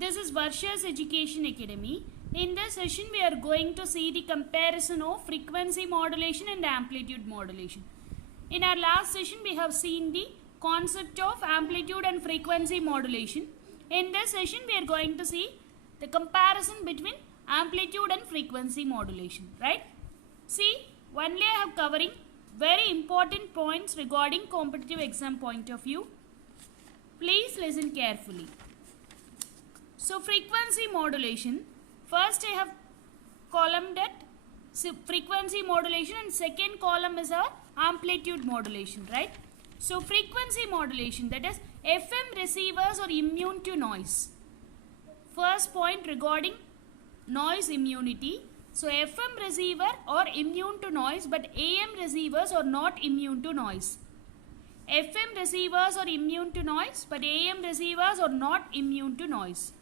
This is Varsha's Education Academy. In this session, we are going to see the comparison of frequency modulation and amplitude modulation. In our last session, we have seen the concept of amplitude and frequency modulation. In this session, we are going to see the comparison between amplitude and frequency modulation, right? See, only I have covering very important points regarding competitive exam point of view. Please listen carefully. So, frequency modulation, first I have columned it, frequency modulation, and second column is our amplitude modulation, right? So, frequency modulation, that is FM receivers are immune to noise. First point regarding noise immunity. So, FM receiver are immune to noise, but AM receivers are not immune to noise. FM receivers are immune to noise, but AM receivers are not immune to noise.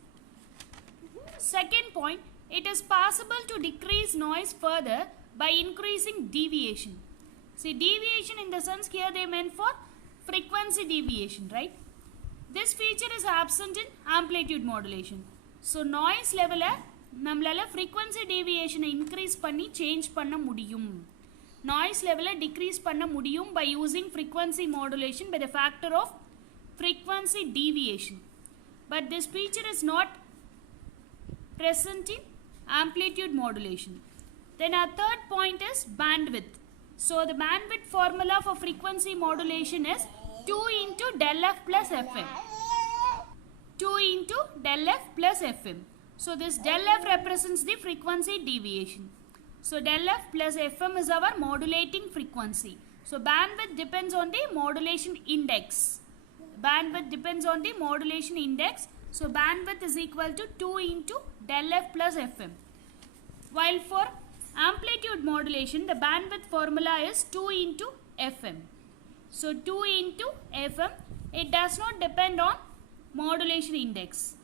Second point, it is possible to decrease noise further by increasing deviation. See, deviation in the sense here they meant for frequency deviation, right? This feature is absent in amplitude modulation. So, noise level நம்மளால frequency deviation increase பண்ணி change பண்ண முடியும். Noise level decrease பண்ண முடியும் by using frequency modulation by the factor of frequency deviation. But this feature is not present in amplitude modulation. Then our third point is bandwidth. So the bandwidth formula for frequency modulation is 2 into del f plus fm. 2 into del f plus fm. So this del f represents the frequency deviation. So del f plus fm is our modulating frequency. So bandwidth depends on the modulation index. Bandwidth depends on the modulation index. So bandwidth is equal to 2 into del f plus fm. While for amplitude modulation, the bandwidth formula is 2 into fm. So 2 into fm, it does not depend on modulation index.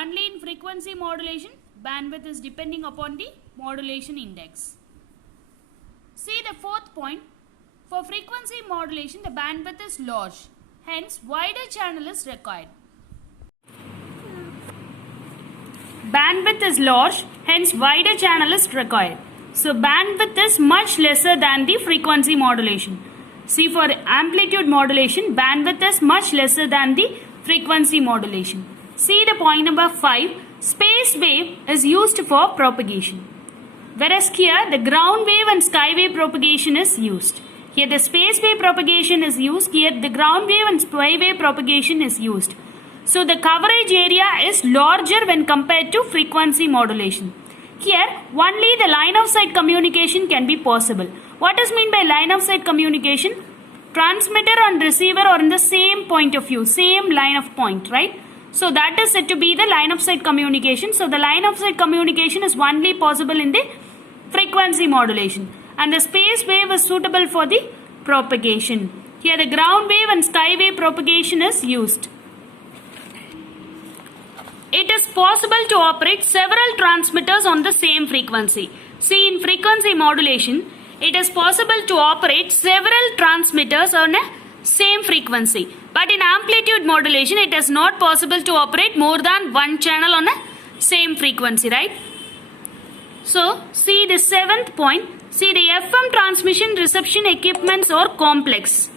Only in frequency modulation, bandwidth is depending upon the modulation index. See the fourth point. For frequency modulation, the bandwidth is large. Hence, wider channel is required. Bandwidth is large, hence wider channel is required. So, bandwidth is much lesser than the frequency modulation. See, for amplitude modulation, bandwidth is much lesser than the frequency modulation. See the point number 5. Space wave is used for propagation. Whereas here, the ground wave and sky wave propagation is used. Here, the space wave propagation is used. Here, the ground wave and sky wave propagation is used. So, the coverage area is larger when compared to frequency modulation. Here, only the line of sight communication can be possible. What is meant by line of sight communication? Transmitter and receiver are in the same point of view, same line of point, right? So, that is said to be the line of sight communication. So, the line of sight communication is only possible in the frequency modulation. And the space wave is suitable for the propagation. Here, the ground wave and sky wave propagation is used. It is possible to operate several transmitters on the same frequency. See, in frequency modulation, it is possible to operate several transmitters on a same frequency. But in amplitude modulation, it is not possible to operate more than one channel on a same frequency, right? So, see the seventh point. See, the FM transmission reception equipments are complex.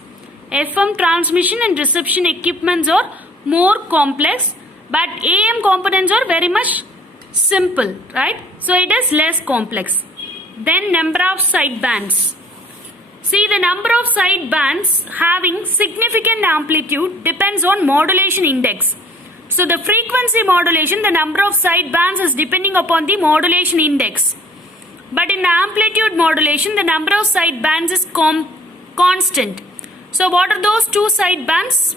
FM transmission and reception equipments are more complex. But AM components are very much simple, right? So it is less complex. Then number of side bands. See, the number of side bands having significant amplitude depends on modulation index. So the frequency modulation, the number of side bands is depending upon the modulation index. But in amplitude modulation, the number of side bands is constant. So what are those two side bands?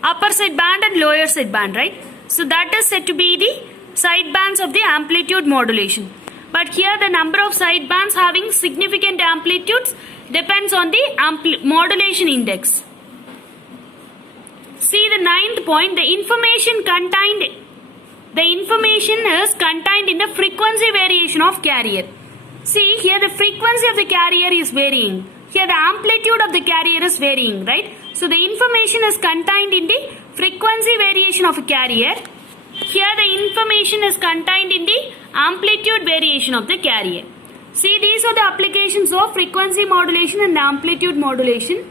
Upper side band and lower side band, right? So that is said to be the side bands of the amplitude modulation. But here the number of side bands having significant amplitudes depends on the modulation index. See the ninth point, the information is contained in the frequency variation of carrier. See, here the frequency of the carrier is varying. Here the amplitude of the carrier is varying, right? So the information is contained in the frequency variation of a carrier Here the information is contained in the amplitude variation of the carrier. See, these are the applications of frequency modulation and amplitude modulation.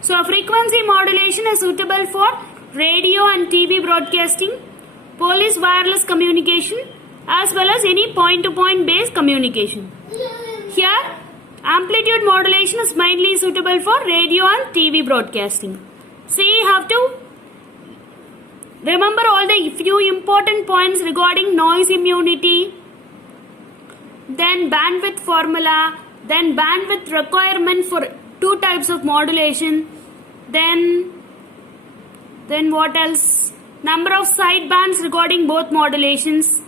So frequency modulation is suitable for radio and TV broadcasting, police wireless communication, as well as any point-to-point based communication. Here, amplitude modulation is mainly suitable for radio and TV broadcasting. See, you have to remember all the few important points regarding noise immunity, then bandwidth formula, then bandwidth requirement for two types of modulation, then what else? Number of sidebands regarding both modulations.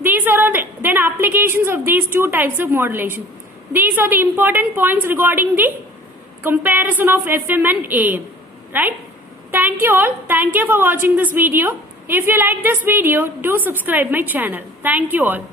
These are then applications of these two types of modulation. These are the important points regarding the comparison of FM and AM. Right? Thank you all. Thank you for watching this video. If you like this video, do subscribe my channel. Thank you all.